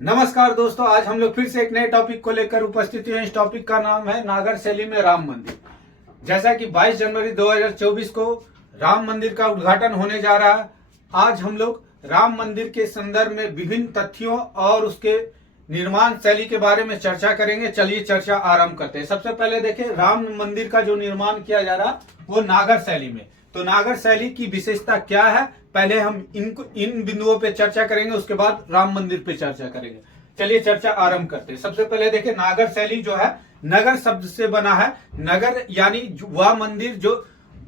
नमस्कार दोस्तों, आज हम लोग फिर से एक नए टॉपिक को लेकर उपस्थित हुए हैं। इस टॉपिक का नाम है नागर शैली में राम मंदिर। जैसा कि 22 जनवरी 2024 को राम मंदिर का उद्घाटन होने जा रहा है। आज हम लोग राम मंदिर के संदर्भ में विभिन्न तथ्यों और उसके निर्माण शैली के बारे में चर्चा करेंगे। चलिए चर्चा आरंभ करते हैं। सबसे पहले देखें, राम मंदिर का जो निर्माण किया जा रहा वो नागर शैली में। तो नागर शैली की विशेषता क्या है, पहले हम इन बिंदुओं पे चर्चा करेंगे, उसके बाद राम मंदिर पे चर्चा करेंगे। चलिए चर्चा आरंभ करते हैं। सबसे पहले देखें, नागर शैली जो है नगर शब्द से बना है। नगर यानी वह मंदिर जो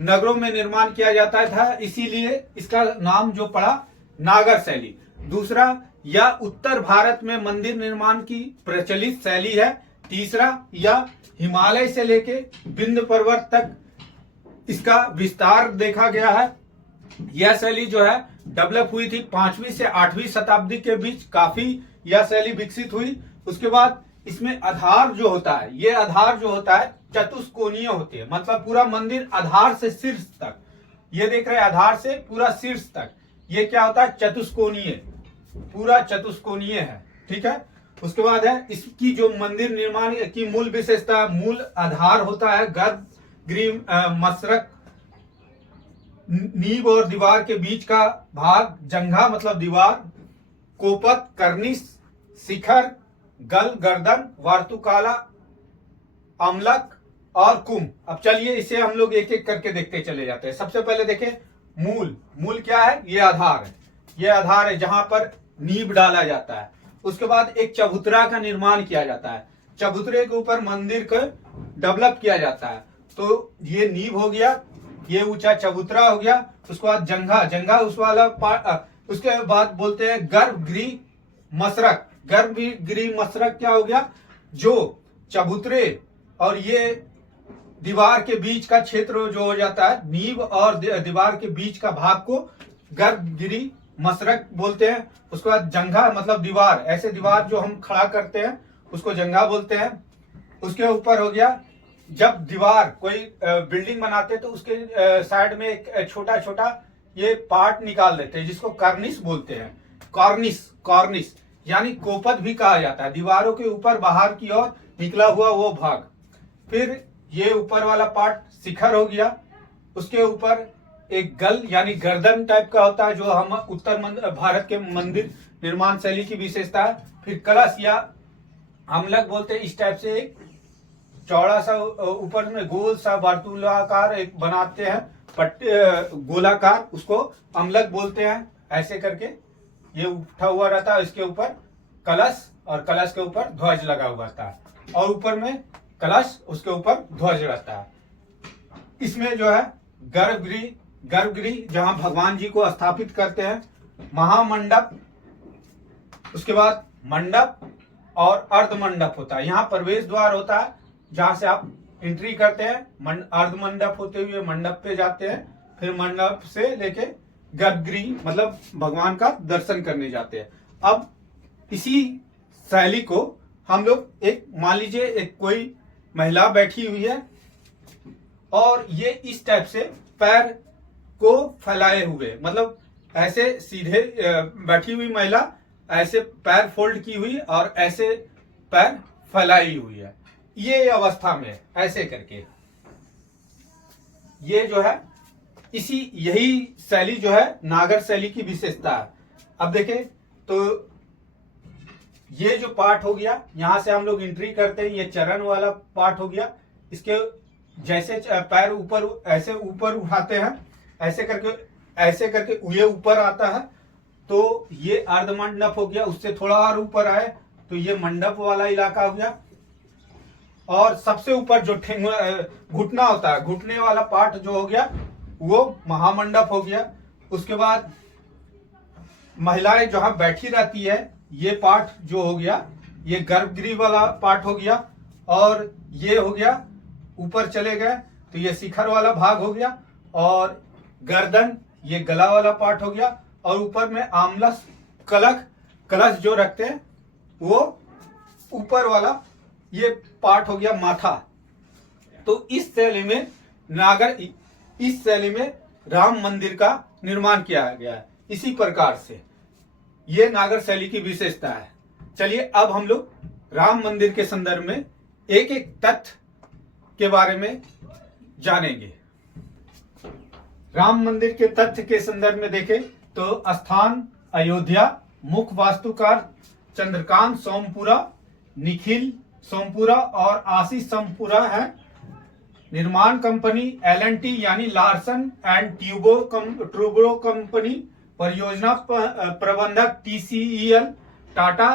नगरों में निर्माण किया जाता था, इसीलिए इसका नाम जो पड़ा नागर शैली। दूसरा, यह उत्तर भारत में मंदिर निर्माण की प्रचलित शैली है। तीसरा, यह हिमालय से लेके विंध्य पर्वत तक इसका विस्तार देखा गया है। यह शैली जो है डेवलप हुई थी 5वीं से 8वीं शताब्दी के बीच, काफी यह शैली विकसित हुई। उसके बाद इसमें आधार जो होता है, ये आधार जो होता है चतुष्कोणीय होती है, मतलब पूरा मंदिर आधार से शीर्ष तक, ये देख रहे हैं आधार से पूरा शीर्ष तक, ये क्या होता है चतुष्कोणीय, पूरा चतुष्कोणीय है। ठीक है। उसके बाद है इसकी जो मंदिर निर्माण की मूल विशेषता, मूल आधार होता है गर्भगृह, मशरक, नींव और दीवार के बीच का भाग, जंघा मतलब दीवार, कोपत, कर्निश, शिखर, गल, गर्दन, वार्तुकाला, अमलक और कुंभ। अब चलिए इसे हम लोग एक एक करके देखते चले जाते हैं। सबसे पहले देखें मूल क्या है, ये आधार है, ये आधार है जहां पर नींव डाला जाता है। उसके बाद एक चबूतरा का निर्माण किया जाता है, चबूतरे के ऊपर मंदिर को डेवलप किया जाता है। तो ये नींव हो गया, ये ऊंचा चबूतरा हो गया। उसके बाद जंघा उस वाला उसके बाद बोलते हैं गर्भगृह मशरक। गर्भगृह मशरक क्या हो गया, जो चबूतरे और ये दीवार के बीच का क्षेत्र जो हो जाता है, नींव और दीवार के बीच का भाग को गर्भगृह मशरक बोलते हैं। उसके बाद जंघा मतलब दीवार, ऐसे दीवार जो हम खड़ा करते हैं उसको जंघा बोलते हैं। उसके ऊपर हो गया, जब दीवार कोई बिल्डिंग बनाते तो उसके साइड में एक छोटा छोटा ये पार्ट निकाल देते हैं, जिसको कार्निश बोलते हैं। कॉर्निश यानी कोपत भी कहा जाता है, दीवारों के ऊपर बाहर की ओर निकला हुआ वो भाग। फिर ये ऊपर वाला पार्ट शिखर हो गया। उसके ऊपर एक गल यानी गर्दन टाइप का होता है, जो हम उत्तर भारत के मंदिर निर्माण शैली की विशेषता है। फिर कलश या अमलक बोलते हैं, इस टाइप से एक चौड़ा सा ऊपर में गोल सा वर्तुलाकार एक बनाते हैं, गोलाकार, उसको अमलक बोलते हैं। ऐसे करके ये उठा हुआ रहता है, इसके ऊपर कलश और कलश के ऊपर ध्वज लगा हुआ रहता है, और ऊपर में कलश, उसके ऊपर ध्वज रहता है। इसमें जो है गर्भगृह जहां भगवान जी को स्थापित करते हैं, महामंडप, उसके बाद मंडप और अर्धमंडप होता है। यहाँ प्रवेश द्वार होता है जहां से आप एंट्री करते हैं, अर्धमंडप होते हुए मंडप पे जाते हैं, फिर मंडप से लेके गर्भगृह मतलब भगवान का दर्शन करने जाते हैं। अब इसी शैली को हम लोग एक मान लीजिए एक कोई महिला बैठी हुई है और ये इस टाइप से पैर को फैलाए हुए, मतलब ऐसे सीधे बैठी हुई महिला, ऐसे पैर फोल्ड की हुई और ऐसे पैर फैलाई हुई है, ये अवस्था में ऐसे करके, ये जो है यही शैली जो है नागर शैली की विशेषता है। अब देखें तो ये जो पार्ट हो गया, यहां से हम लोग एंट्री करते हैं, ये चरण वाला पार्ट हो गया। इसके जैसे पैर ऊपर ऐसे ऊपर उठाते हैं, ऐसे करके ये ऊपर आता है, तो ये अर्धमंडप हो गया। उससे थोड़ा और ऊपर आए तो ये मंडप वाला इलाका हो गया। और सबसे ऊपर जो घुटना होता है, घुटने वाला पार्ट जो हो गया वो महामंडप हो गया। उसके बाद महिलाएं जहां बैठी रहती है, ये पार्ट जो हो गया, ये गर्भगृह वाला पार्ट हो गया। और ये हो गया, ऊपर चले गए तो ये शिखर वाला भाग हो गया, और गर्दन ये गला वाला पार्ट हो गया, और ऊपर में आमलस कलश जो रखते हैं वो ऊपर वाला ये पार्ट हो गया माथा। तो इस शैली में राम मंदिर का निर्माण किया गया है। इसी प्रकार से ये नागर शैली की विशेषता है। चलिए अब हम लोग राम मंदिर के संदर्भ में एक एक तथ्य के बारे में जानेंगे। राम मंदिर के तथ्य के संदर्भ में देखें तो स्थान अयोध्या, मुख्य वास्तुकार चंद्रकांत सोमपुरा, निखिल सोमपुरा और आशीष सोमपुरा है। निर्माण कंपनी L&T यानी लार्सन एंड ट्यूब्रो कंपनी। परियोजना प्रबंधक TCEL Tata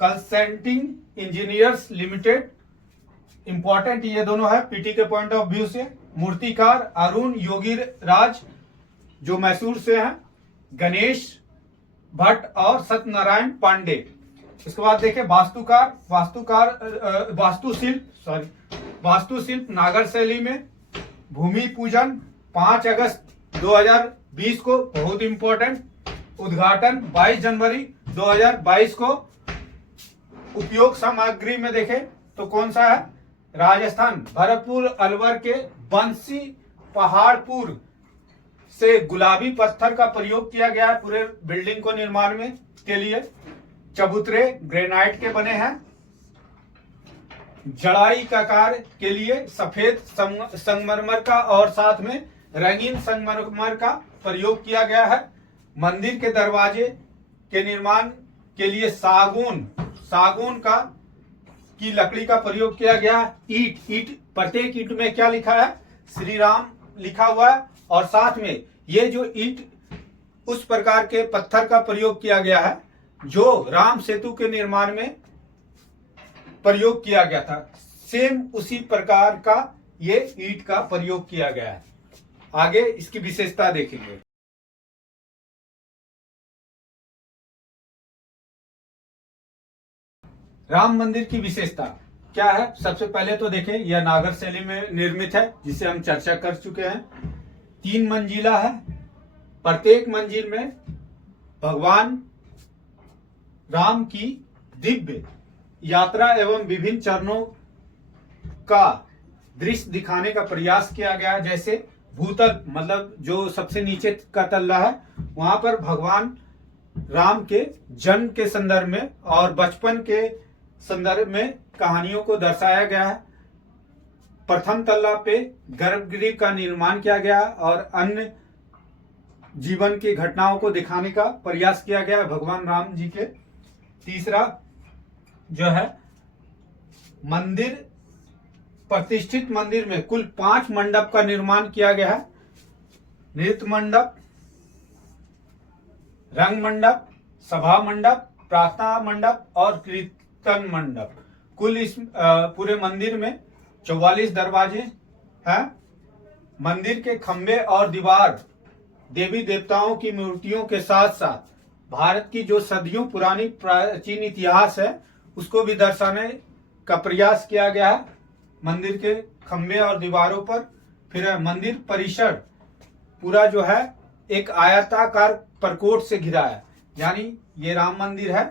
consulting engineers limited. Important ये दोनों है पीटी के पॉइंट ऑफ व्यू से। मूर्तिकार अरुण योगीराज जो मैसूर से हैं। गणेश भट्ट और सत्यनारायण पांडे। इसके बाद देखें वास्तुशिल्प नागर शैली में। भूमि पूजन 5 अगस्त 2020 को, बहुत इंपॉर्टेंट। उद्घाटन 22 जनवरी 2022 को। उपयोग सामग्री में देखें तो कौन सा है? राजस्थान भरतपुर अलवर के बंसी पहाड़पुर से गुलाबी पत्थर का प्रयोग किया गया है पूरे बिल्डिंग को निर्माण में के लिए। चबूतरे ग्रेनाइट के बने हैं। जड़ाई का कार्य के लिए सफेद संगमरमर का और साथ में रंगीन संगमरमर का प्रयोग किया गया है। मंदिर के दरवाजे के निर्माण के लिए सागौन की लकड़ी का प्रयोग किया गया है। ईट प्रत्येक ईट में क्या लिखा है? श्री राम लिखा हुआ है। और साथ में ये जो ईट उस प्रकार के पत्थर का प्रयोग किया गया है जो राम सेतु के निर्माण में प्रयोग किया गया था। सेम उसी प्रकार का ये ईट का प्रयोग किया गया है। आगे इसकी विशेषता देखेंगे। राम मंदिर की विशेषता क्या है? सबसे पहले तो देखें यह नागर शैली में निर्मित है जिसे हम चर्चा कर चुके हैं। 3 मंजिला है। प्रत्येक मंजिल में भगवान राम की दिव्य यात्रा एवं विभिन्न चरणों का दृश्य दिखाने का प्रयास किया गया है। जैसे भूतल मतलब जो सबसे नीचे का तल्ला है वहां पर भगवान राम के जन्म के संदर्भ में और बचपन के संदर्भ में कहानियों को दर्शाया गया है। प्रथम तल्ला पे गर्भगृह का निर्माण किया गया और अन्य जीवन की घटनाओं को दिखाने का प्रयास किया गया है भगवान राम जी के। तीसरा जो है मंदिर, प्रतिष्ठित मंदिर में कुल 5 मंडप का निर्माण किया गया है। नृत्य मंडप, रंग मंडप, सभा मंडप, प्रार्थना मंडप और कीर्तन मंडप। कुल इस पूरे मंदिर में 44 दरवाजे हैं। मंदिर के खंभे और दीवार देवी देवताओं की मूर्तियों के साथ साथ भारत की जो सदियों पुरानी प्राचीन इतिहास है उसको भी दर्शाने का प्रयास किया गया है मंदिर के खंभे और दीवारों पर। फिर मंदिर परिसर पूरा जो है एक आयताकार प्रकोष्ठ से घिरा है। यानी ये राम मंदिर है,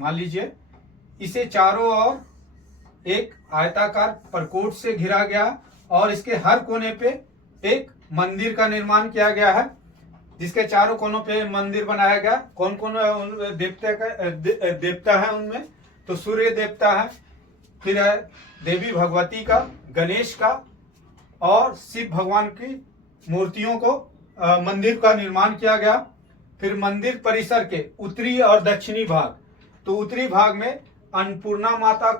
मान लीजिए इसे चारों ओर एक आयताकार प्रकोष्ठ से घिरा गया और इसके हर कोने पे एक मंदिर का निर्माण किया गया है जिसके चारों कोनों पे मंदिर बनाया गया। कौन कौन देवता है उनमें? तो सूर्य देवता है, फिर है देवी भगवती का, गणेश का और शिव भगवान की मूर्तियों को मंदिर का निर्माण किया गया। फिर मंदिर परिसर के उत्तरी और दक्षिणी भाग, तो उत्तरी भाग में अन्नपूर्णा माता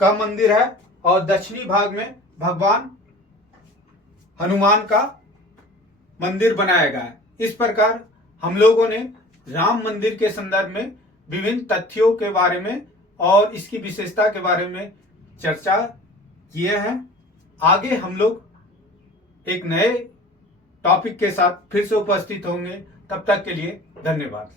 का मंदिर है और दक्षिणी भाग में भगवान हनुमान का मंदिर बनाया गया है। इस प्रकार हम लोगों ने राम मंदिर के संदर्भ में विभिन्न तथ्यों के बारे में और इसकी विशेषता के बारे में चर्चा किए हैं। आगे हम लोग एक नए टॉपिक के साथ फिर से उपस्थित होंगे। तब तक के लिए धन्यवाद।